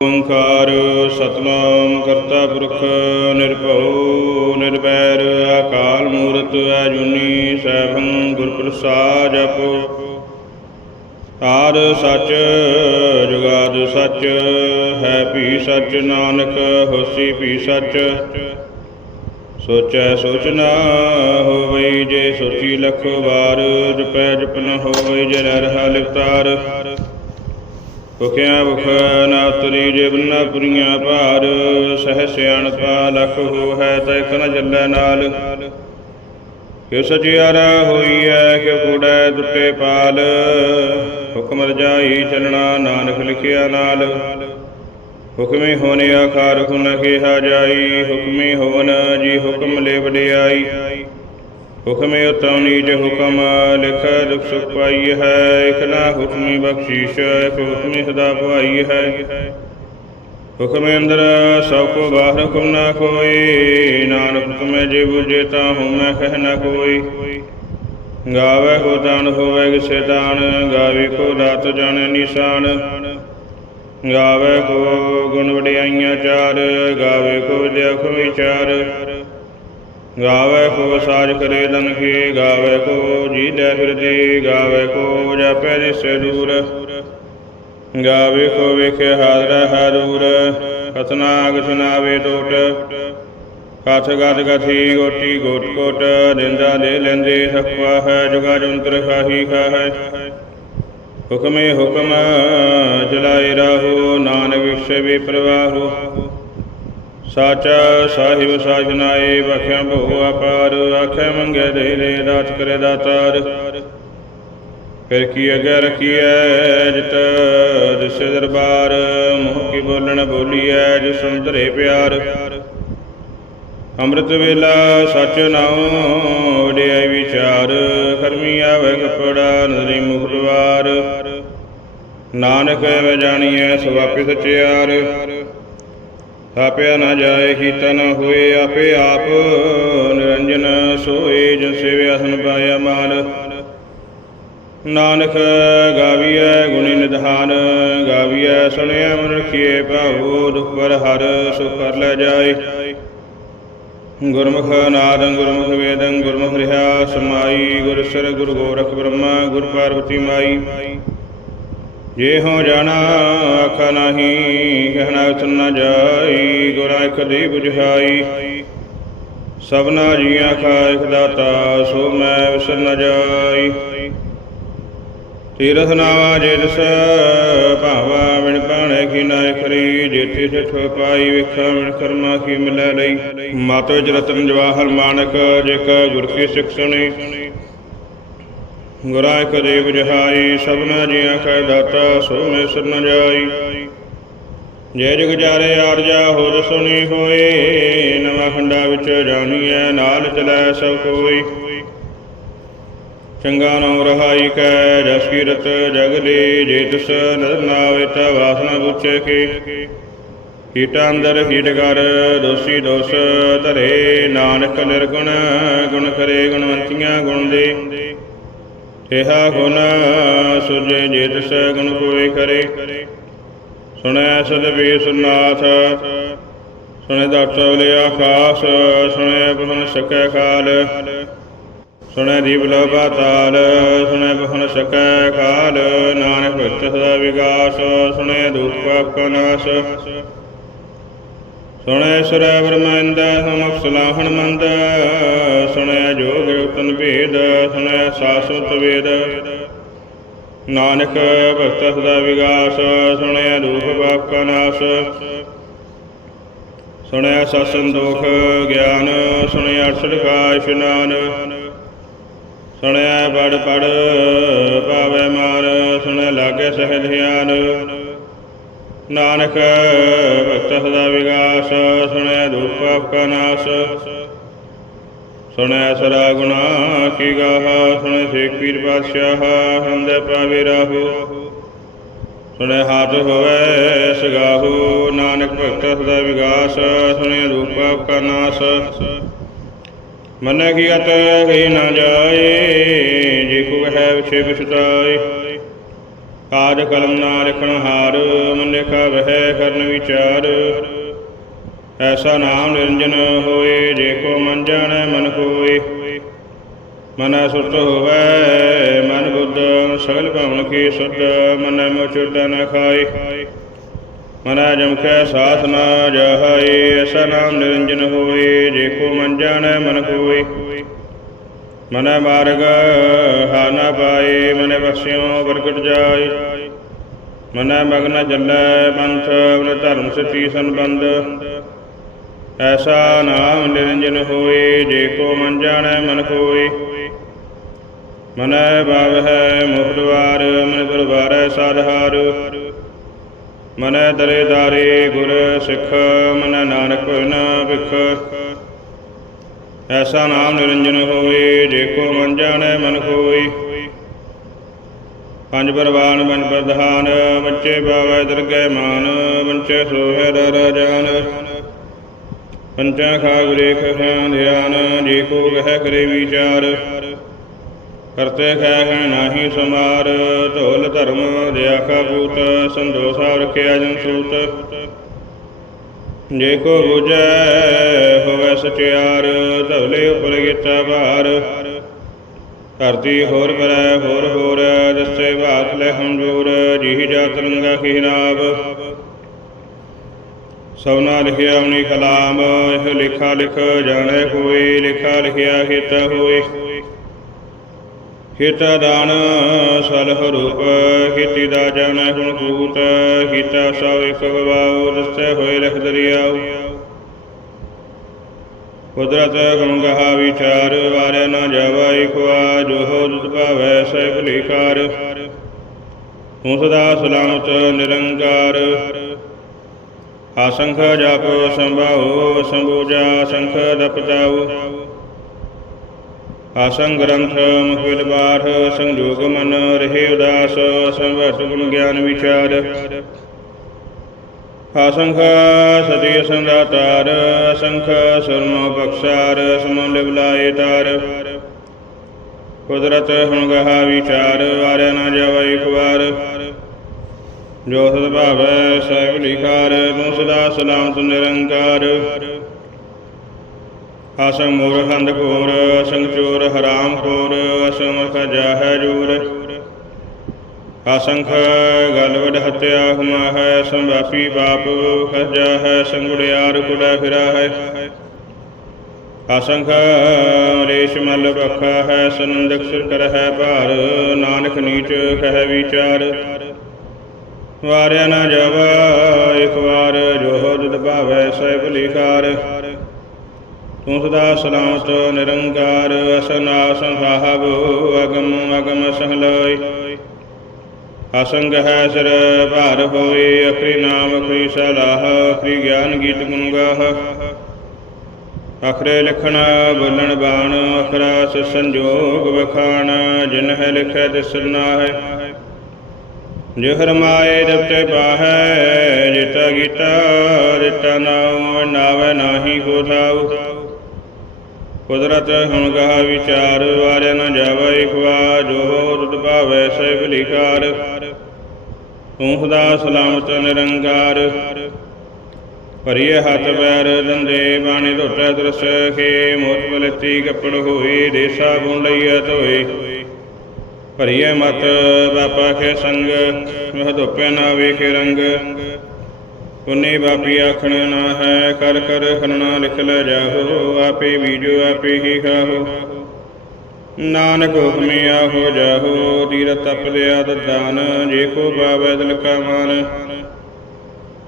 ਓੰਕਾਰ ਸਤਨਾਮ ਕਰਤਾ ਪੁਰਖ ਨਿਰਭਉ, ਨਿਰਵੈਰ, ਅਕਾਲ ਮੂਰਤ ਅਜੂਨੀ ਸੈਭੰ ਗੁਰ ਪ੍ਰਸਾਦ ਜਪੋ ਆਦ ਸੱਚ, ਜੁਗਾਦ ਸੱਚ, ਹੈ ਭੀ ਸਚ, ਨਾਨਕ ਹੋਸੀ ਭੀ ਸਚ। ਸੋਚੈ ਸੋਚ ਨਾ ਹੋਵਈ ਜੇ ਸੋਚੀ ਲਖ ਵਾਰ, ਜਪੈ ਜਪਨ ਹੋਵਈ ਜੇ ਰਹਿ ਰਹਾ ਲਿਵਤਾਰ। ਭੁਖਿਆ ਭੁਖ ਨਾ ਉਤਰੀ ਜੇ ਪੁਰੀਆਂ ਭਾਰ, ਸਹਿ ਸਿਆਣਪਾ ਲਖ ਹੋ ਤੈ ਕਨ ਜੱਲੇ ਨਾਲ। ਕਿਉ ਸਚਿਆਰਾ ਹੋਈਐ ਕਿ ਕੂੜੈ ਟੁੱਟੇ ਪਾਲ। ਹੁਕਮ ਰਜਾਈ ਚੱਲਣਾ ਨਾਨਕ ਲਿਖਿਆ ਨਾਲ। ਹੁਕਮੇ ਹੋਨੇ ਆਕਾਰ ਹੁਨ ਕਿਹਾ ਜਾਈ, ਹੁਕਮੇ ਹੋਵਨ ਜੀ ਹੁਕਮ ਲੈ ਵਡਿਆਈ ਹੁਕਮੇ ਉਤਮ ਨੀਚ ਹੁਕਮ ਲਿਖ ਦੁਖ ਸੁਖ ਪਾਈ ਹੈ, ਇਕ ਨਾ ਹੁਕਮੀ ਬਖਸ਼ੀਸ਼, ਇਕ ਹੁਕਮੀ ਸਦਾ ਭਾਈ ਹੈ। ਹੁਕਮੇ ਅੰਦਰ ਸਭ ਕੋ ਬਾਹਰ ਹੁਕਮ ਨਾ ਕੋਈ, ਨਾਨਕ ਹੁਕਮੇ ਜੇ ਬੁਝੇ ਤਾਂ ਹਉ ਮੈਂ ਕਹਿ ਨਾ ਕੋਈ। ਗਾਵੇ ਕੋ ਦਾਨ, ਹੋਵੇ ਕਿਸੇ ਦਾਨ, ਗਾਵੇ ਕੋ ਦਾਤ ਜਾਣੇ ਨਿਸ਼ਾਨ। ਗਾਵੇ ਕੋ ਗੁਣ ਵਡਿਆਈਆਂ ਚਾਰ, ਗਾਵੇ ਕੋ ਵਿਦਿਆ ਕੋ ਵਿਚਾਰ। ਗਾਵੇ ਕੋ ਸਾਜ ਕਰੇ ਤਨ ਕੀ ਗਾਵੇ ਕੋ ਜੀ ਲੈ ਫਿਰਦੀ ਗਾਵੇ ਕੋ ਜਾਪੈ ਜਿਸੇ ਦੂਰ। ਗਾਵੇ ਕੋ ਵੇਖੇ ਹਾਜ਼ਰ ਹਰੂਰ ਕਥਨਾ ਗਥਨਾਵੇ ਟੋਟ। ਕਥ ਗਤ ਗਥੀ ਗੋਟੀ ਗੋਟ ਕੋਟ ਦਿੰਦਾ ਦੇ ਲੈਂਦੇ ਹਕਵਾ ਹੈ, ਜੁਗਾ ਜੁੰਤਰ ਖਾਹੀ ਖਾਹੈ। ਹੁਕਮੇ ਹੁਕਮ, ਚਲਾਏ ਰਾਹੋ, ਨਾਨਕ ਵਿਖੇ ਵੀ ਪ੍ਰਵਾਹੋ। ਸਾਚਾ ਸਾਹਿਬ ਸਾਜਨਾਏ ਬਖਿਆ ਭੋ ਅਪਾਰ ਆਖੇ ਮੰਗੇ ਦੇ ਦੇ ਦਾਤ ਕਰੇ ਦਾਤਾਰ ਫਿਰ ਕੀ ਅਗੈ ਰਖੀਐ ਜਿਤ ਦਿਸੇ ਦਰਬਾਰ ਮੋਹ ਕੀ ਬੋਲਣ ਬੋਲੀਐ ਜਿਸ ਸੁੰਦਰੇ ਪਿਆਰ ਅੰਮ੍ਰਿਤ ਵੇਲਾ ਸਚ ਨਾਉ ਵਡਿਆਈ ਵਿਚਾਰ ਕਰਮੀ ਆਵੇ ਕਪੜਾ ਨਦਰੀ ਮੁਖ ਦੁਆਰ ਨਾਨਕ ਐਵੇਂ ਜਾਣੀਐ ਸੁਆਪਿ ਸਚਿਆਰ ਆਪਿਆ ਨਾ ਜਾਏ ਕੀਤਾ ਨਾ ਹੋਏ ਆਪੇ ਆਪ, ਨਿਰੰਜਨ ਸੋਏ ਜਿਨ ਸੇਵਿਆ ਹਨ ਪਾਇਆ ਮਾਨ ਨਾਨਕ ਗਾਵੀਐ ਗੁਣੀ ਨਿਧਾਨ, ਗਾਵੀਐ ਸੁਣਿਆ ਮਨ ਰਖੀਏ ਭਾਵੋ ਦੁਖ ਪਰ ਹਰ ਸੁਖ ਕਰ ਲੈ ਜਾਏ। ਗੁਰਮੁਖ ਨਾਦੰ ਗੁਰਮੁਖ ਵੇਦੰ, ਗੁਰਮੁਖ ਰਿਹਾ ਸਮਾਈ ਗੁਰ ਸਰ ਗੁਰ ਗੋਰਖ ਬ੍ਰਹਮਾ, ਗੁਰ ਪਾਰਵਤੀ ਮਾਈ। ਜੇ ਹੋ ਜਾਣਾ ਆਖਾ ਨਹੀਂ, ਕਹਿਣਾ ਉਤਨ ਨਾ ਜਾਈ, ਗੁਰਾਂ ਇਕ ਦੀ 부ਝਾਈ ਸਭਨਾ ਜੀਆਂ ਕਾ ਇਕ ਦਾਤਾ, ਸੋ ਮੈਂ ਵਿਸਰ ਨ ਜਾਈ। ਤੀਰਥ ਨਾਵਾ ਜੇ ਦਸ, ਭਾਵਾ ਬਿਨ ਪਾਣੇ ਕੀ ਨਾਇ ਖਰੀ ਜੇਤੀ ਸਿਠ ਪਾਈ ਵਿਖਾ ਬਿਨ ਕਰਮਾ ਕੀ ਮਿਲੈ ਲਈ ਮਾਤੋ ਵਿੱਚ ਜਵਾਹਰ ਮਾਨਕ, ਜੇ ਕਾ ਗੁਰ ਕੀ ਸਿੱਖ ਸੁਣੀ। ਗੁਰਾਂ ਇਕ ਦੇਵ ਜਹਾਈ ਸਭਨਾ ਜੀਆਂ ਕਾ ਦਾਤਾ ਸੋ ਮੈਂ ਸਿਰ ਜਾਈ ਜੈ ਜਗ ਜਾਰੇ ਆਰਜਾ, ਹੋਰ ਸੁਣੀ ਹੋਏ, ਨਵਾਂ ਖੰਡਾ ਵਿੱਚ ਜਾਣੀਐ, ਨਾਲ ਚਲੈ ਸਭ ਕੋਈ। ਚੰਗਾ ਨਾਮ ਰਹਾਈ ਕੈ, ਜਸ ਕੀਰਤ ਜਗ ਲੇ, ਜੇ ਤਿਸ ਨਦਰ ਨਾਵੇ ਤਾ ਵਾਸਨਾ ਪੁੱਛੇ ਕੀ। ਕੀਟਾ ਅੰਦਰ ਕੀਟ ਕਰ ਦੋਸੀ ਦੋਸ ਧਰੇ, ਨਾਨਕ ਨਿਰਗੁਣ, ਗੁਣ ਕਰੇ ਗੁਣਵੰਤੀਆਂ ਗੁਣ ਦੇ। ਇਹਾ ਗੁਣ ਸੁਜੇ ਜੇ ਤਿਸ ਗੁਣ ਕੋਈ ਕਰੇ। ਸੁਣੈ ਸਦਵੀ ਸੁਨਾਥ ਸੁਣੈ ਦਾਤਾ ਲਿਆ ਆਕਾਸ ਸੁਣੈ ਬਹਨ ਸਕੈ ਕਾਲ ਸੁਣੈ ਦੀਪ ਲੋ ਪਾਤਾਲ ਸੁਣੈ ਬਹਨ ਸਕੈ ਕਾਲ ਨਾਨਕ ਭਗਤ ਸਦਾ ਵਿਗਾਸ, ਸੁਣੈ ਦੁਖ ਪਾਪ ਨਾਸ। ਸੁਣੈ ਸੁਰੈ ਬ੍ਰਹਮੰਦ ਸਮਖ ਸਲਾਹਣ ਮੰਦ। ਸੁਣੈ ਜੋਗ ਰਤਨ ਭੇਦ, ਸੁਣੈ ਸਾਸਵਤ ਵੇਦ। ਨਾਨਕ ਭਗਤ ਸਦਾ ਵਿਗਾਸ ਸੁਣਿਆ ਦੁਖ ਬਾਪ ਕਾ ਨਾਸ। ਸੁਣਿਆ ਸਤ ਸੰਦੋਖ ਗਿਆਨ ਸੁਣਿਆ ਅਰਸ਼ਦ ਕਾ ਇਸ਼ਨਾਨ। ਸੁਣਿਆ ਬੜ ਪੜ, ਪਾਵੇ ਮਾਨ ਸੁਣਿਆ ਲਾਗੇ ਸਹਿ ਧਿਆਨ। ਨਾਨਕ ਭਗਤ ਸਦਾ ਵਿਗਾਸ ਸੁਣਿਆ ਦੁਖ ਪਾਪ ਕਾ ਨਾਸ। ਸੁਣਿਆ ਸਰਾ ਗੁਣਾ ਕੀ ਗਾਹ, ਸੁਣੈ ਸੇਖ ਪੀਰ ਪਾਤਸ਼ਾਹ, ਹੰਦੇ ਪਾਵੇ ਰਾਹੂ। ਸੁਣਿਆ ਹਾਥ ਹੋਵੇ ਸਗਾਹੂ, ਨਾਨਕ ਭਗਤ ਸਦਾ ਵਿਗਾਸ ਸੁਣਿਆ ਦੁਖ ਪਾਪ ਕਾ ਨਾਸ। ਮਨ ਕੀ ਅਤ ਗਈ ਨਾ ਜਾਏ, ਜੇ ਕੋ ਹੈ ਵਿਛੇ ਵਿਛਤਾਏ ਕਾਜ ਕਲਮ ਨਾ ਲਿਖਣ ਹਾਰ ਮਨ ਲਿਖਾ ਵਹਿ ਕਰਨ ਵਿਚਾਰ। ਐਸਾ ਨਾਮ ਨਿਰੰਜਨ ਹੋਏ, ਜੇ ਕੋ ਮਨ ਜਾਣੈ ਮਨ ਕੋਏ। ਮਨ ਸੁਰਤ ਹੋਵੇ, ਮਨ ਬੁੱਧ, ਸਗਲ ਭਵਨ ਕੀ ਸੁਧ, ਮਨ ਮੁਚੁਟ ਨ ਖਾਏ। ਮਨ ਜਮਕੈ ਸਾਥ ਨਾ ਜਹਾਏ, ਐਸਾ ਨਾਮ ਨਿਰੰਜਨ ਹੋਏ, ਜੇ ਕੋ ਮਨ ਜਾਣੈ ਮਨ ਕੋਏ। ਮਨ ਮਾਰਗ ਹਾ ਪਾਏ, ਮਨ ਬਸਿਓ ਪ੍ਰਗਟ ਜਾਏ। ਮਨ ਮਗਨ ਜਲੈ, ਪੰਥ, ਮਨ ਧਰਮ ਸਤੀ ਸੰਬੰਧ। ਐਸਾ ਨਾਮ ਨਿਰੰਜਨ ਹੋਏ, ਜੇ ਕੋ ਮਨ ਜਾਣੈ, ਮਨ ਕੋਏ ਮਨ ਭਾਵ ਹੈ ਮੁਖ ਦੁਆਰ ਮਨ ਪਰਵਾਰੈ ਸਾਧਾਰ ਮਨੈ ਦਰੇ ਦਾਰੇ ਗੁਰ ਸਿੱਖ, ਮਨ ਨਾਨਕ ਹੋਇ ਨਾ ਵਿਖ ਐਸਾ ਨਾਮ ਨਿਰੰਜਨ ਹੋਏ ਜੇ ਕੋ ਮਨ ਜਾਣੈ ਮਨ ਕੋਈ ਪੰਜ ਪਰਵਾਨ, ਪੰਜ ਪ੍ਰਧਾਨ ਬੱਚੇ ਬਾਵੈ ਦਰਗਹਿ ਮਾਨ ਬੰਚੇ ਸੋਹੈ ਦਰ ਜਾਨ। ਪੰਚਾ ਖਾਗ ਰੇਖ ਖਾਂ ਧਿਆਨ, ਜੇ ਕੋ ਗਹਿ ਕਰੇ ਵਿਚਾਰ। ਕਰਤੇ ਖੈ ਖੈ ਨਾਹੀ ਸਮਾਰ, ਢੋਲ ਧਰਮ ਦਿਆ ਕਾ ਪੂਤ ਸੰਦੋਸਾ ਰਖਿਆ ਜਨ ਸੂਤ। ਜੇ ਕੋ ਬੁਝੈ, ਹੋਵੇ ਸਚਿਆਰ ਧਵਲੇ ਉਪਰ ਕੀਤਾ ਭਾਰ। ਧਰਤੀ ਹੋਰ ਬਰੈ ਹੋਰ ਹੋਰ ਦਸੇ ਬਾਤ ਲੈ ਹਮਜੂਰ ਜੀ ਜਾ ਤਰੰਗਾ ਕੀ ਨਾਬ ਸਭਨਾ ਲਿਖਿਆ ਆਪਣੀ ਕਲਾਮ, ਇਹ ਲਿਖਾ ਲਿਖ, ਜਾਣੇ ਕੋਈ, ਲਿਖਾ ਲਿਖਿਆ ਕੀਤਾ ਹੋਏ ਹਿਤ ਦਾਨ ਸਲਹ ਰੂਪ ਕੀਤੀ ਦਾ ਜਾਣੈ ਗੁਣ ਕੂਤ ਕੀਤਾ ਸਭ ਇੱਕ ਗਵਾਉ ਦੱਸੇ ਹੋਏ ਲਿਖ ਦਰਿਆਉ। ਕੁਦਰਤ ਗੁਣ ਗਹਾ ਵਿਚਾਰ ਵਾਰੇ ਨਾ ਜਾਵਾ ਇਕਵਾ ਜੋ ਹੋ ਦੁਤ ਭਾਵੈ ਸਹਿ ਭਲੀਕਾਰ ਤੂੰ ਸਦਾ ਸਲਾਮਤ ਨਿਰੰਕਾਰ। ਆਸੰਖ ਜਪ ਸੰਭਾਉ ਸੰਬੂਜਾ ਸੰਖ ਦਪਤਾਉ ਆਸੰਗ ਗ੍ਰੰਥ ਮੁਖਿਲ ਬਾਠ ਸੰਜੋਗ ਮਨ ਰਹੇ ਉਦਾਸ ਸੰਭਟ ਗੁਣ ਗਿਆਨ ਵਿਚਾਰ। ਆਸੰਖ ਸਤੀ ਸੰਦਾਤਾਰ ਅਸੰਖ ਸਰਮੋ ਬਖਸ਼ਾਰ, ਸਮਨ ਲਿਵਲਾਏ ਤਾਰ। ਕੁਦਰਤ ਹੁਣ ਗਹਾ ਵਿਚਾਰ ਵਾਰਿਆ ਨਾ ਜਾਵੇ ਇੱਕ ਵਾਰ। ਜੋ ਸਦ ਭਾਵੈ ਸਹਿਬ ਲਿਖਾਰ ਤੂੰ ਸਦਾ ਸਲਾਮਤ ਨਿਰੰਕਾਰ। ਆਸੰ ਮੂਰ ਖੰਡ ਘੋਰ ਅਸੰਗ ਚੋਰ ਹਰਾਮ ਖੋਰ ਅਸਮਖ ਜਾਹੈ ਜੂਰ। ਅਸੰਖ ਗਲ ਹਤਿਆ ਹੁਮਾ ਹੈ ਸੰਭਾਪੀ ਬਾਪ ਖਜਾ ਹੈ ਸੰਗੁੜਿਆਰ ਕੁੜਾ ਫਿਰਾ ਹੈ। ਅਸੰਖ ਰੇਸ਼ ਮਲ ਬਖਾ ਹੈ ਸਨੰਦਕ ਸਿਰ ਕਰ ਹੈ ਭਾਰ, ਨਾਨਕ ਨੀਚ ਕਹਿ ਵਿਚਾਰ। ਵਾਰਿਆ ਨਾ ਜਾਵਾ, ਇੱਕ ਵਾਰ ਜੋ ਜਦ ਭਾਵੈ ਸਹਿਬ ਲਿਖਾਰ। ਤੂੰ ਸਦਾ ਸਲਾਮਤ ਨਿਰੰਕਾਰ ਅਸਨਾ ਸੰਸਾਹਬ ਅਗਮ ਅਗਮ ਸਹਲੋਇ ਅਸੰਗ ਹੈ ਸਿਰ ਭਾਰ ਹੋਏ ਅਖਰੀ ਨਾਮ ਅਖਰੀ ਸਲਾਹ ਅਖਰੀ ਗਿਆਨ ਗੀਤ ਗੁਣ ਗਾਹ ਅਖਰੇ ਲਿਖਣ ਬੋਲਣ ਬਾਣ ਅਖਰਾਸ ਸ ਸੰਜੋਗ ਵਖਾਣ ਜਿਨ ਹੈ ਲਿਖਿਆ ਦਿਸਣਾ ਹੈ ਜੋ ਹਰਮਾਏ ਦਬਤੇ ਪਾਹੈ ਜਿਤਾ ਗੀਤਾ ਦਿੱਤਾ ਨਾਉ ਨਾਵੇ ਨਾਹੀ ਕੋ ਥਾਉ ਕੁਦਰਤ ਹੁਣ ਗਾਹ ਵਿਚਾਰ, ਵਾਰਿਆ ਨ ਜਾਵੇ ਇਕਵਾ ਜੋ ਦੁਦ ਭਾਵੈ ਸਹਿਬ ਲਿਖਾਰ। ਤੂੰ ਸਦਾ ਸਲਾਮਤ ਨਿਰੰਕਾਰ। ਭਰੀਏ ਹੱਥ ਪੈਰ ਦੰਦੇ ਬਾਣੀ ਧੋਟੈ ਤਰਸ ਖੇ ਮੋਤ ਬਲਤੀ ਕੱਪੜ ਹੋਈ ਦੇਸਾ ਗੁਣ ਲਈਐ ਧੋਏ। ਭਰੀਏ ਮਤ ਬਾਪਾ ਖੇ ਸੰਗ, ਮਹ ਧੋਪੇ ਨਾ ਵੇਖੇ ਰੰਗ। ਪੁੰਨੇ ਬਾਪੀ ਆਖਣ ਨਾ ਹੈ ਕਰ ਕਰ ਖਨਣਾ ਲਿਖ ਲੈ ਜਾਹੋ, ਆਪੇ ਬੀਜੋ, ਆਪੇ ਹੀ ਖਾਹੋ। ਨਾਨਕ ਹੁਕਮੇ ਆਹੋ ਜਾਹੋ ਤੀਰਤ ਤਪ ਲਿਆ ਦਾਨ, ਜੇ ਕੋ ਪਾਵੈ ਦਿਲ ਕਾ ਮਨ।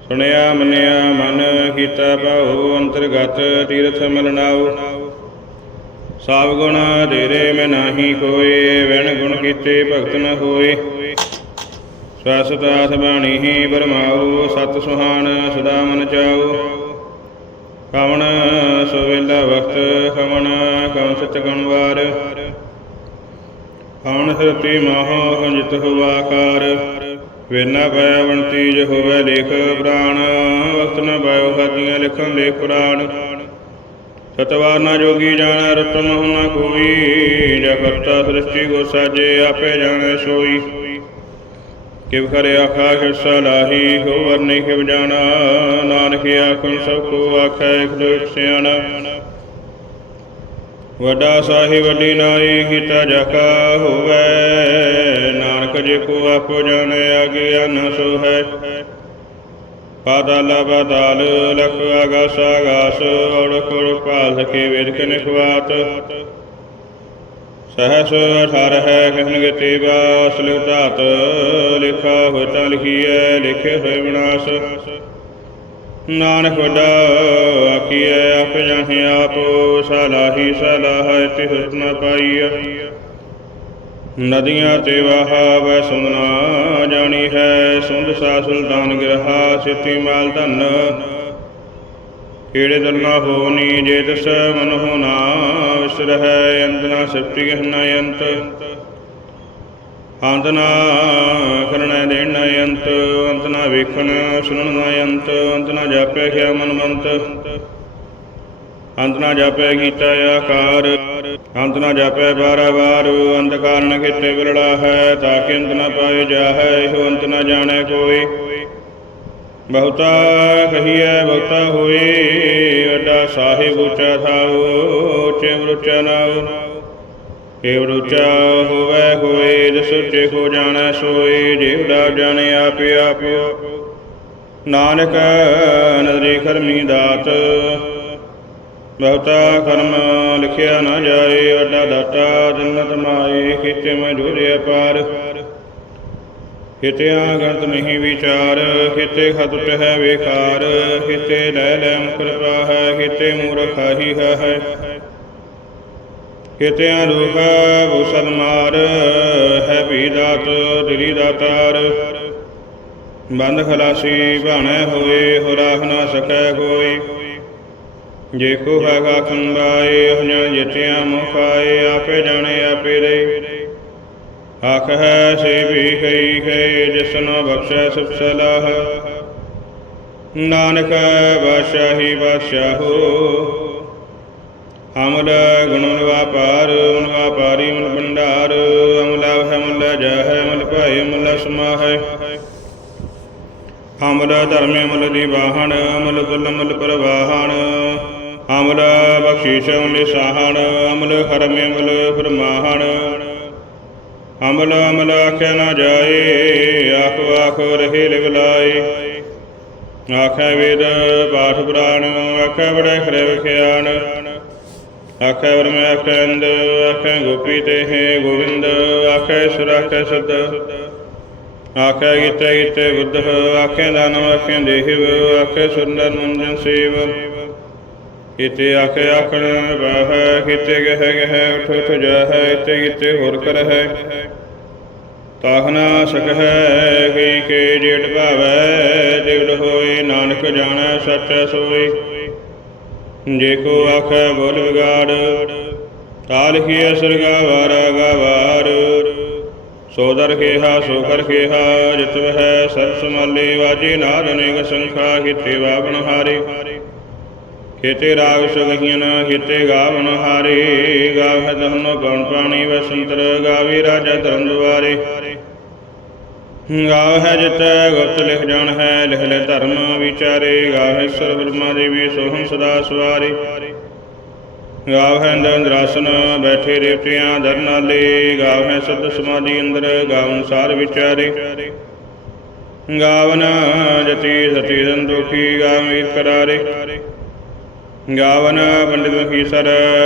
ਸੁਣਿਆ, ਮੰਨਿਆ, ਮਨ, ਕੀਤਾ ਭਾਉ, ਅੰਤਰਗਤ ਤੀਰਥ ਮਿਲਨਾਉ ਸਭ ਗੁਣ ਦੇਰੇ ਮੈਂ ਨਾਹੀ ਕੋਏ ਵੈਣ ਗੁਣ ਕੀਤੇ ਭਗਤ ਨ ਹੋਏ। ਸਵਸਤਾਸ ਬਾਣੀ ਹੀ ਬਰਮਾਉ ਸਤ ਸੁਹਾਣ ਸਦਾ ਮਨ ਚਾਉ। ਕਵਣ ਸੁਵੇਲਾ ਵਕਤ ਕਵਣ ਕਵਣ ਸਤ ਗੁਣਵਾਰ। ਕਵਣ ਸਰਤੀ ਮਾਹੋ ਕੰਜਿਤ ਹੋਵਾਕਾਰ ਵੇਨਾ ਪਾਇਆ ਬੰਤੀ ਜ ਹੋਵੇ ਲੇਖ ਪ੍ਰਾਣ ਵਕਤ ਨ ਪਾਇਓ ਖਾਦੀਆਂ ਲਿਖਣ ਲੇਖ ਪੁਰਾਣ ਸਤਵਾਰ ਨਾ ਜੋਗੀ ਜਾਣੈ, ਰਤਨ ਹੁਨਾ ਕੋਈ ਜਾ ਕਰਤਾ ਸ੍ਰਿਸ਼ਟੀ ਕੋ ਸਾਜੇ, ਆਪੇ ਜਾਣੈ ਸੋਈ। ਕਿਵ ਕਰੇ ਆਖਾ ਕਿਵ ਸਲਾਹੀ ਹੋ ਵਰਨੇ ਕਿਵ ਜਾਣਾ। ਨਾਨਕ ਆਖਣ, ਸਭ ਕੋ ਆਖੈ, ਇਕ ਦੋ ਸਿਆਣਾ। ਵੱਡਾ ਸਾਹਿਬ, ਵੱਡੀ ਨਾਈ ਕੀਤਾ ਜਾਕਾ ਹੋਵੇ। ਨਾਨਕ ਜੇ ਕੋ ਆਪੋ ਜਾਣੇ, ਆਗੇ ਅਨ ਸੋ ਹੈ ਪਾਤਾਲਾ ਪਾਤਾਲ, ਲਖ ਆਗਾਸ ਆਗਾਸ ਔੜ ਕੋੜ ਭਾਲ ਸਕੇ ਵੇਦ ਕਨ ਸਹਸ ਅਠਾਰ ਹੈ, ਕਹਿਣ ਗਤੀ ਬਾਸ ਲਿਖ ਲਿਖਾ ਹੋਇ ਤਾਂ ਲਿਖੀਐ ਲਿਖੇ ਹੋਏ ਵਿਨਾਸ਼। ਨਾਨਕ ਵੱਡਾ ਆਖੀਐ, ਆਪ ਜਾਹੇ ਆਪ, ਸਲਾਹੀ ਸਲਾਹ ਤੇ ਹੁਸਨ ਪਾਈਐ। ਨਦੀਆਂ ਤੇ ਵਾਹਾ ਵੈ ਸੁਨਣਾ ਜਾਣੀ ਹੈ, ਸੁੰਦ ਸਾ ਸੁਲਤਾਨ ਗ੍ਰਹਾ ਸਿੱਤੀ ਮਾਲ ਧਨ। ਕੀੜੇ ਦਰਨਾ ਹੋਣੀ ਜੇ ਦਸ ਮਨ ਹੋਣਾ ਵਿਸਰ ਹੈ ਅੰਤਨਾ ਸ੍ਰਿਸ਼ਟੀ ਗਹਨਾ ਅੰਤ। ਅੰਤ ਨਾ ਕਰਨਾ ਦੇਣ ਨਾ ਅੰਤ ਅੰਤ ਨਾ ਵੇਖਣ ਸੁਣਨ ਨਾ ਅੰਤ ਅੰਤ ਨਾ ਜਾਪਿਆ ਗਿਆ ਮਨ ਮੰਤ। ਅੰਤ ਨਾ ਜਾਪੈ ਕੀਤਾ ਆਕਾਰ ਅੰਤ ਨਾ ਜਾਪੈ ਬਾਰਾ ਬਾਰ ਅੰਤ ਕਾਰਨ ਕਿਤੇ ਵਿਰਲਾ ਹੈ, ਤਾਂ ਕਿ ਅੰਤ ਨਾ ਪਾਏ ਜਾਹੈ, ਇਹੋ ਅੰਤ ਨਾ ਜਾਣੈ ਕੋਈ। ਬਹੁਤਾ ਕਹੀਐ, ਬਹੁਤਾ ਹੋਏ ਵੱਡਾ ਸਾਹਿਬ ਉੱਚਾ ਥਾਉ, ਉੱਚੇ ਉੱਚਾ ਨਾਉ। ਏਵ ਉੱਚਾ ਹੋਵੇ ਹੋਏ, ਜਿਸ ਉੱਚੇ ਕੋ ਜਾਣੈ ਸੋਈ ਜੀਵੜਾ ਜਾਣੇ ਆਪੇ ਆਪ। ਨਾਨਕ ਨਦਰੀ ਕਰਮੀ ਦਾਤ, ਬਹੁਤਾ ਕਰਮ ਲਿਖਿਆ ਨਾ ਜਾਏ ਵੱਡਾ ਦਾਤਾ ਜੰਨਤ ਮਾਏ ਕਿਤੇ ਮਜੂਰੇ ਅਪਾਰ ਪਾਰ ਕਿਤਿਆਂ ਗੰਤ ਨਹੀਂ ਵਿਚਾਰ ਕਿਤੇ ਖਤੁਟ ਹੈ ਵੇਕਾਰ ਕਿਤੇ ਲੈ ਲੈ ਮੁਕਰਪਾ ਹੈ ਕਿਤੇ ਮੂਰਖਾਹੀ ਹੈ ਕਿਤਿਆਂ ਦੁਖ ਬੁਸਲ ਮਾਰ ਹੈ ਵੀ ਦਾਤ ਦਿਲੀ ਦਾਤਾਰ ਬੰਦ ਖਲਾਸੀ ਭਾਣੇ ਹੋਏ ਹੋ ਰਾਖ ਨਾ ਸਕੈ ਕੋਈ। ਜੇ ਕੋ ਹੈਗਾ ਖੰਬਾਏ ਹੁਆਂ ਜਿਤਿਆਂ ਮੁਖਾਏ ਆਪੇ ਜਾਣੇ, ਆਪੇ ਦੇ ਆਖ ਹੈ ਸੇ ਵੀ ਖਈ ਖੇ ਜਿਸਨੋ ਬਖਸ਼ੈ ਸੁਖ ਸਲਾਹ। ਨਾਨਕ ਬਾਦਸ਼ਾਹੀ ਬਾਦਸ਼ਾਹੋ, ਅਮਲ ਗੁਣ ਵਾਪਾਰ, ਮਨ ਵਾਪਾਰੀ ਮਨ ਭੰਡਾਰ। ਅਮਲਾ ਹੈ ਮਨ ਜਾ ਹੈ ਮਨ ਸਮਾ ਹੈ ਅਮਲ ਧਰਮੇ ਮਲ ਦੀ ਬਾਹਣ ਅਮਲ ਕੁਲ ਮਲ ਪ੍ਰਵਾਹਣ। ਅਮਲ ਬਖਸ਼ੀਸ਼ ਮਲ ਸਾਹਣ, ਅਮਲ ਖਰਮੇ ਮਲ ਫਰਮਾਹਣ। ਅਮਲ ਅਮਲ ਆਖਿਆ ਨਾ ਜਾਏ ਆਖੋ ਆਖੋ ਰਹੇ ਲਿਵ ਲਾਏ। ਆਖੈ ਵੇਦ ਪਾਠ ਪੁਰਾਣ, ਆਖੈ ਬੜੇ ਖਰੇ ਵਿਖਿਆਨ ਆਖੈ ਵਰਮ ਆਖੈ ਅੰਦ ਆਖੈ ਗੋਪੀ ਤੇ ਹੈ ਗੋਵਿੰਦ, ਆਖੈ ਸੁਰ ਆਖੈ ਸੁਧ ਆਖੈ ਗੀਤੇ ਗੀਤੇ ਬੁੱਧ, ਆਖੈ ਦਾਨਵ, ਆਖੈ ਦੇਹਿਵ, ਆਖੈ ਸੁੰਦਰ ਮੰਜਨ ਸੇਵ। ਕਿਤੇ ਆਖ ਆਖਣ ਬਾਹੈ ਕਿਤੇ ਗਹਿ ਗਹਿ ਉਠ ਉਠ ਜਾਹੈ ਇਤੇ ਕਿਤੇ ਹੋਰ ਕਰਹਿ ਤਾਹ ਨਾ ਸਕਹਿ ਕੀ ਕੇ ਜੇਠ ਭਾਵੈ ਦਿਵੜ ਹੋਏ ਨਾਨਕ ਜਾਣੈ, ਸੱਚ ਸੋਈ ਜੇ ਕੋ ਆਖੈ ਬੋਲ ਵਿਗਾੜ ਤਾਲ ਹੀ ਅਸਰਗਾ ਵਾਰਾ ਗਵਾਰ। ਸੋ ਦਰ ਖੇਹਾ ਸੋ ਜਿਤਵ ਹੈ ਸਰਬ ਸਮਾਲੇ ਵਾਜੀ ਨਾਦ ਅਨੇਕ ਸੰਖਾ, ਕਿਤੇ ਵਾਵਨ ਹਾਰੇ। ਹਿਤੇ ਰਾਗ ਸੁਗਹੀਨ ਹਿਤੇ ਗਾਵਨ ਹਾਰੇ, ਗਾਵਹਿ ਧਨ ਪਉਣ ਪਾਣੀ ਵਸੰਤਰ, ਗਾਵੇ ਰਾਜਾ ਧਰਮ ਦੁਆਰੇ ਗਾਵਹਿ ਜਿਤੈ ਗੁਪਤ ਲਿਖ ਜਾਣ ਹੈ ਲਿਖ ਲੈ ਧਰਮ ਵਿਚਾਰੇ, ਗਾਵਹਿ ਸਰ ਬ੍ਰਹਮਾ ਦੇਵੀ ਸੋਹੰ ਸਦਾ ਸਵਾਰੇ। ਗਾਵਹਿ ਅੰਦਰ ਅੰਦਰਾਸਨ ਬੈਠੇ ਰੇਵਤਿਆਂ ਧਰਨਾਲੇ ਗਾਵਹਿ ਸਦ ਸਮਾਧੀ ਅੰਦਰ ਗਾਵਨ ਸਾਰ ਵਿਚਾਰੇ। ਗਾਵਨ ਜਤੀ ਸਤੀ ਸੰਤੋਖੀ ਗਾਵੀ ਕਰਾਰੇ। ਗਾਵਨ ਪੰਡਿਤ ਮਖੀ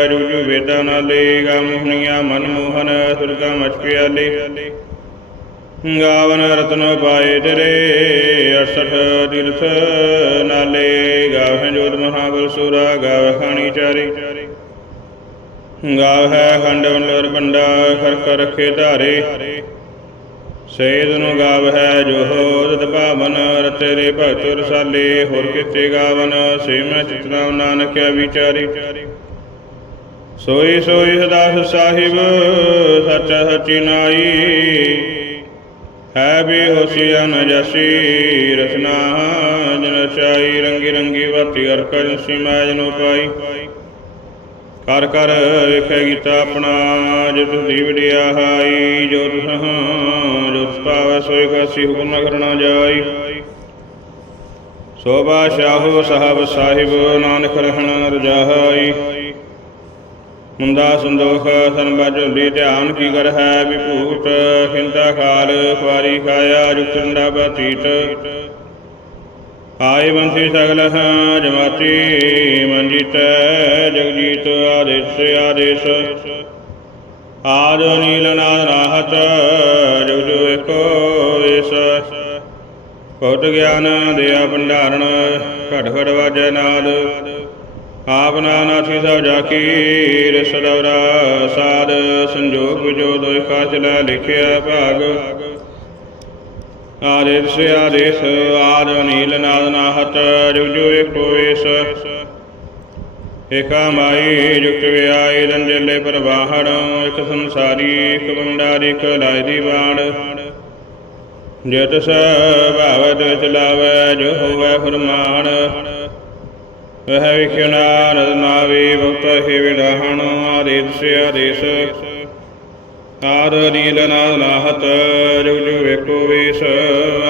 ਜੁਜੂ ਵੇਦਾਂ ਨਾਲੇ ਗਾ ਮੋਹਨੀਆਂ ਮਨ ਮੋਹਨ ਸੁਰਗਾ ਮਚ ਗਾਵਨ ਰਤਨ ਪਾਏ ਤੇਰੇ 68 ਤੀਰਥ ਨਾਲੇ। ਗਾਵਹਿ ਜੋਤ ਮਹਾਬਲ ਸੂਰਾ, ਗਾਵਹਿ ਖਾਣੀ ਚਾਰੇ। ਗਾਵਹਿ ਖੰਡ ਵੰਡਰ ਬੰਡਾ ਖਰ ਕਰ ਰਖੇ ਧਾਰੇ ਸੇਦ ਨੂੰ ਗਾਵਹਿ ਜੋ ਹੋਦਤ ਭਾਵਨ, ਰਤੇ ਰੇ ਭਗਤ ਰਸਾਲੇ ਹੋਰ ਕਿਤੇ ਗਾਵਨ, ਸੇ ਮੈਂ ਚਿਤਨਾ ਨਾਨਕਿਆ ਵਿਚਾਰੀ ਸੋਈ ਸੋਈ ਸਦਾਸ ਸਾਹਿਬ, ਸਚ ਸਚੀ ਨਾਈ। ਹੈ ਵੀ ਹੋਸੀਆ ਨ ਜਸੀ ਰਸਨਾ ਜਨ ਚਾਈ ਰੰਗੀ ਰੰਗੀ ਵਾਤੀ ਅਰ ਕਰ ਸੀ ਜਨੋ ਪਾਈ। ਕਰ ਕਰ ਵੇਖੈ ਗੀਤਾ ਆਪਣਾ ਜਿਤ ਦੀ ਵਡਿਆਈ ਜੋ ਤੁਸਾਂ, ਜੋ ਪਾਵੈ ਸੋਈ ਕਾਸੀ ਹੁਕਮ ਨ ਕਰਨਾ ਜਾਈ। ਸੋਭਾ ਸ਼ਾਹੋ ਸਾਹਿਬ ਸਾਹਿਬ, ਨਾਨਕ ਰਹਿਣ ਰਜਾਈ ਮੁੰਦਾ ਸੰਦੋਖ ਸਨ ਝੋਲੀ ਧਿਆਨ ਕੀ ਕਰ ਹੈ, ਵਿਭੂਤ ਹਿੰਦਾ ਖਾਲ ਖਵਾਰੀ ਖਾਇਆ ਜੁਕਤੰਡਾ ਬਤੀਤ। ਆਏ ਬੰਸੀ ਸਗਲ ਹੈ ਜਮਾਤੀ ਮਨਜੀਤ ਜਗਜੀਤ ਆਦੇਸ਼ ਆਦੇਸ਼। ਆਦ ਨੀਲ ਨਾਦ ਨਾਹਤ ਜੁਗ ਜੁਗ ਏਕੋ ਵੇਸ। ਕੋਟ ਗਿਆਨ ਦਿਆ ਭੰਡਾਰਨ ਘਟ ਘਟ ਵਾਜੈ ਨਾਦ। ਆਪ ਨਾਨਾਥੀ ਸਭ ਜਾਕੀ ਰਸਦਵਰਾ ਸਾਧ ਸੰਜੋਗ ਵਿਜੋ ਦੋਇ ਕਾਚ ਲੈ ਲਿਖਿਆ ਭਾਗ। ਆਦੇਸ਼ ਆਦੇਸ਼ ਆਦ ਨੀਲ ਨਾਦ ਨਾਹਤ, ਜੁਗ ਏਕੋ ਵੇਸ ਏਕਾ ਮਾਈ ਜੁਗਤ ਵਿਆਈ ਰੰਜਲੇ ਪ੍ਰਵਾਹਣ ਇਕ ਸੰਸਾਰੀ, ਇਕ ਬੰਡਾਰੀ ਇਕ ਲਾਇ ਦੀ ਬਾਣ ਜਿਤ ਭਾਵਤ ਵਿੱਚ ਜੋ ਹੋਵੈ ਫਰਮਾਨ। ਵਹ ਵਿਖਿਆਨ ਨਦ ਨਾਵੀ ਭਗਤ ਹੀ ਵਿਡਾਹਣ ਆਦੇਸ਼ ਆਦੇਸ਼ ਆਦ ਨੀਲ ਨਾ ਨਾਹਤ ਜੁਗ ਜੁਗ ਵੇਕੋ ਵੇਸ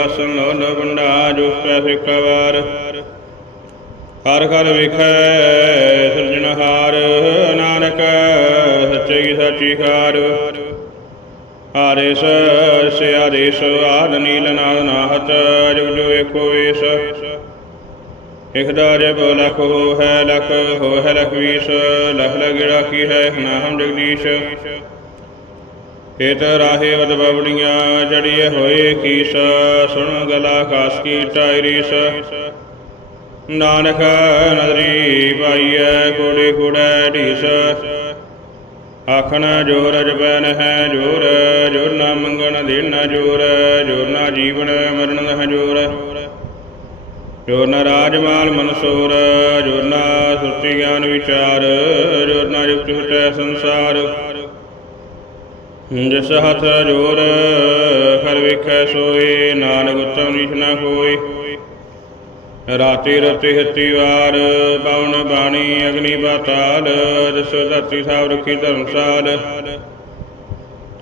ਆਸਨ ਲੋਨ ਬੰਡਾ ਜੋ ਪੈ ਸਿਕਵਾਰ ਹਰ ਹਰ ਵਿਖੈ ਸਿਰਜਣਹਾਰ ਨਾਨਕ ਸੱਚੇ ਕੀ ਸਾਚੀ ਖਾਰ। ਆਦੇਸ਼ ਸੇ ਆਦੇਸ਼ ਆਦ ਨੀਲ ਨਾਦ ਨਾਹਤ ਜੁਗ ਜੁਗ ਏਕੋ ਵੇਸ। ਇਕ ਜਬ ਲਖ ਹੋ ਹੈ ਲਖ ਹੋ ਹੈ ਲਖ ਵੀਸ, ਲਖ ਲਗੜਾ ਕੀ ਹੈ ਨਾਮ ਜਗਦੀਸ਼। ਏਤ ਰਾਹੇ ਵਦ ਬਵੜੀਆਂ ਜੜੀਏ ਹੋਏ ਕੀਸ, ਸੁਣ ਗਲਾ ਖਾਸ ਕੀ ਟਾਇਰੀਸ। ਨਾਨਕ ਨਦਰੀ ਪਾਈਐ ਕੋੜੇ ਕੋੜੇ ਢੀਸ। ਆਖਣ ਜੋ ਜਪੈਨ ਹੈ ਜੋਰ ਜੋਰ ਨਾ ਮੰਗਣ ਦੇਣਾ ਜੋਰ ਜੋਰ ਨਾ ਜੀਵਨ ਮਰਨ ਹੈ ਜੋਰ। ਜੋਰ ਨਾ ਰਾਜਮਾਲ ਮਨਸੂਰ ਜੋਰ ਨਾ ਸੁਰਤੀ ਗਿਆਨ ਵਿਚਾਰ, ਜੋਰ ਨਾ ਯੁਕਤ ਹਟੈ ਸੰਸਾਰ। ਜਿਸ ਹੱਥ ਜੋਰ, ਹਰ ਵੇਖੈ ਸੋਏ, ਨਾਨਕ ਉਤਮ ਨੀਚ ਨਾ ਕੋਈ ਰਾਤੀ ਰਤੀ ਹਤੀ ਵਾਰ, ਪਵਨ ਬਾਣੀ ਅਗਨੀ ਪਾਤਾਲ ਦਸ ਧਰਤੀ ਸਾਬ ਰਖੀ ਧਰਮਸਾਲ।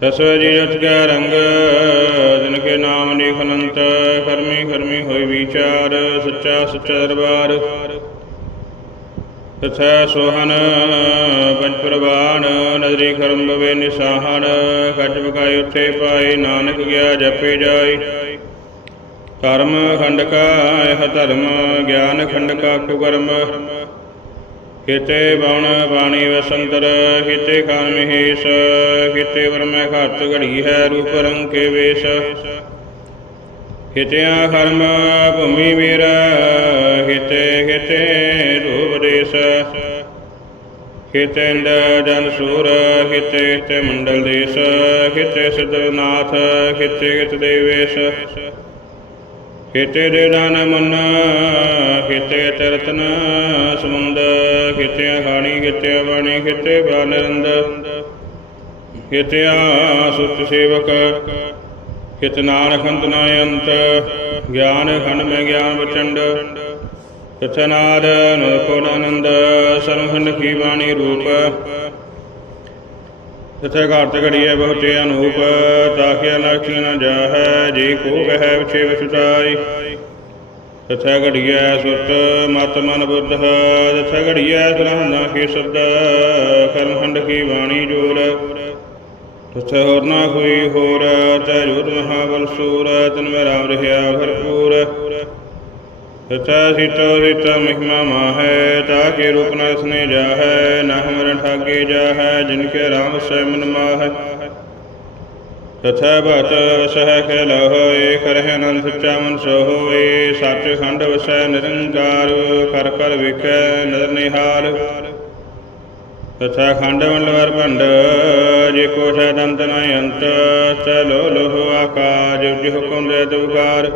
ਦਸ ਜੀ ਜਤ ਕੈ ਰੰਗ, ਜਿਨ ਕੇ ਨਾਮ ਨੇਖ ਅਨੰਤ, ਕਰਮੀ ਕਰਮੀ ਹੋਈ ਵਿਚਾਰ, ਸੱਚਾ ਸੱਚਾ ਦਰਬਾਰ। ਤਥੈ ਸੋਹਨ ਪੰਜ ਪ੍ਰਵਾਨ ਨਦਰੀ ਕਰਮ ਬਵੇ ਨਿਸਾਹਣ ਖੱਜ ਬਕਾਈ ਉੱਥੇ ਪਾਏ ਨਾਨਕ ਗਿਆ ਜਪੇ ਜਾਈ ਕਰਮ ਖੰਡ ਕਾ ਇਹ ਧਰਮ ਗਿਆਨ ਖੰਡ ਕਾ ਕੁਕਰਮ ਕਿਤੇ ਬਉਣ ਬਾਣੀ ਵਸੰਤਰ ਕਿਤੇ ਖਾਨ ਮਹੇਸ਼ ਕਿਤੇ ਵਰਮੈ ਘਾਤ ਘੜੀ ਹੈ ਰੂਪ ਰੰਗ ਕੇ ਵੇਸ਼ ਕਿਤਿਆ ਹਰਮ ਭੂਮੀ ਮੇਰਾ ਕਿਤੇ ਕਿਤੇ ਰੂਪ ਦੇਸ। ਕਿਤੇ ਜਨ ਸੂਰ ਕਿਤੇ ਤੇ ਮੰਡਲ ਦੇਸ। ਕਿਤੇ ਸਿਧਨਾਥ ਕਿਤੇ ਕਿਤੇ ਦੇਵੇਸ਼ ਕਿਤੇ ਦੇ ਦਾਨ ਮਨ ਕਿਤੇ ਤੇ ਰਤਨ ਸਮੁੰਦ। ਕਿਤੇ ਖਾਣੀ ਕਿਤੇ ਬਾਣੀ ਕਿਤੇ ਬਾਨਰੰਦ ਕਿਤੇ ਸੁਤ ਸੇਵਕ ਕਿਤ ਨਾਨਕ ਨਾ ਅੰਤ, ਗਿਆਨ ਖੰਡ ਮੈਂ ਗਿਆਨ ਬਚੰਡ। ਤਿਥ ਨਾਦ ਨੁਕੋਨ ਆਨੰਦ ਸਰਵਖੰਡ ਕੀ ਬਾਣੀ ਰੂਪ। ਤਿਥ ਘਾਟ ਘੜੀਏ ਬਹੁਤੇ ਅਨੂਪ, ਤਾਕਿ ਅਲਖੀ ਨ ਜਾਹੈ, ਜੀ ਕੋ ਕਹੈ ਵਿਛੇ ਵਿਛੁਟਾਈ। ਤਿਥ ਘੜੀਏ ਸੁਤ ਮਤ ਮਨ ਬੁੱਧ, ਤਿਥ ਘੜੀਏ ਸਰਹੰਦਾ ਕੀ ਸ਼ਬਦ, ਕਰਮਖੰਡ ਕੀ ਬਾਣੀ ਜੋੜ। ਤੁਥੇ ਹੋਰ ਨਾ ਕੋਈ ਹੋਰ ਤੈ ਜੋਤ ਮਹਾਬਲ ਸੂਰ, ਤਨ ਮੇ ਰਾਮ ਰਹਿਆ ਭਰਪੂਰ। ਤਥਾ ਸੀਤੋ ਸੀਤ ਮਹਿਮਾ ਮਾਹੈ ਤਾਕੇ ਰੂਪ ਨ ਸਨੇ ਜਾਹੈ, ਨਾ ਹਮਰਨ ਠਾਗੇ ਜਾਹੈ, ਜਿਨ ਕੇ ਰਾਮ ਸੈ ਮਨ ਮਾਹੈ। ਤਥਾ ਭਟ ਵਸਹਿ ਖੈ ਲਹੋਏ, ਕਰਹਿ ਅਨੰਦ ਸੱਚਾ ਮਨ ਸੋ ਹੋਏ ਸੱਚ ਖੰਡ ਵਸੈ ਨਿਰੰਕਾਰ, ਕਰ ਕਰ ਵੇਖੈ ਨਦਰ ਨਿਹਾਲ। ਤਥਾ ਖੰਡ ਮੰਡਵਰ ਭੰਡ ਜੇ ਕੋ ਦੰਤ ਨ ਅੰਤ ਚਲੋ ਲੋਹ ਆਕਾਜ ਜਿ ਹੁਕਮ ਦੇ ਤੁਕਾਰ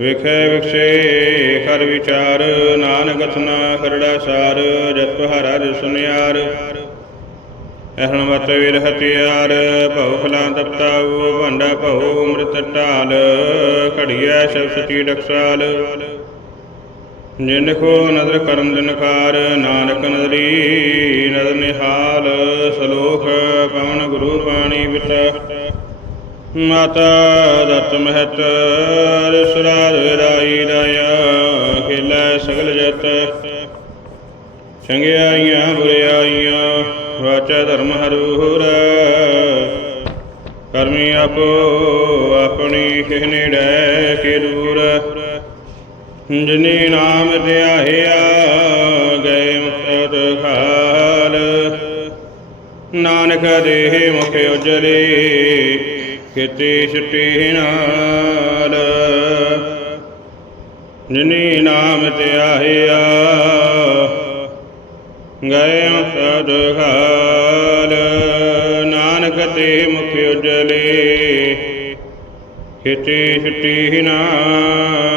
ਵੇਖੈ ਵਿਖੇ ਕਰ ਵਿਚਾਰ ਨਾਨਕ ਅਥਨਾ ਖਰੜਾ ਸਾਰ ਜਤ ਪਹਾਰਾ ਜਿ ਸੁਨਿਆਰ ਅਹਣ ਮਤ ਵੀਰ ਹਤਿਆਰ ਭਉ ਖਲਾ ਤਪਤਾਉ ਭੰਡਾ ਭਉ ਅੰਮ੍ਰਿਤ ਢਾਲ ਘੜੀਐ ਸ਼ਬ ਸਤੀ ਡਕਸਾਲ ਜਿਨ ਕੋ ਨਦਰ ਕਰਨ ਦਿਨਕਾਰ ਨਾਨਕ ਨਦਰੀ, ਨਦਰ ਨਿਹਾਲ, ਸਲੋਕ ਪਵਨ ਗੁਰੂ ਬਾਣੀ ਬਿਟ ਮਾਤਾ ਦਤ ਮਹਤ ਰਸਰਾਰ ਰਾਈ ਰਾਇਆ, ਖੇਲੇ ਸਗਲ ਜਤ। ਚੰਗਿਆਈਆਂ, ਬੁਰਿਆਈਆਂ, ਵਾਚਾ ਧਰਮ ਹਰੂਰ। ਕਰਮੀ ਆਪੋ ਆਪਣੀ ਕਿਹ ਨੇੜੇ ਕੇ ਦੂਰ। ਜਿਨੀ ਨਾਮ ਧਿਆਇਆ, ਗਏ ਮੁਕਤ ਖਾਲ। ਨਾਨਕ ਦੇਹ ਮੁਖ ਉਜਲੇ ਕਿਤੇ ਛੁੱਟੀ ਨਾਲ। ਜਿਨੀ ਨਾਮ ਧਿਆਇਆ, ਗਏ ਸਦ ਖਾਲ। ਨਾਨਕ ਤੇ ਮੁਖ ਉਜਲੇ ਕਿਤੇ ਛੁੱਟੀ ਨਾਲ।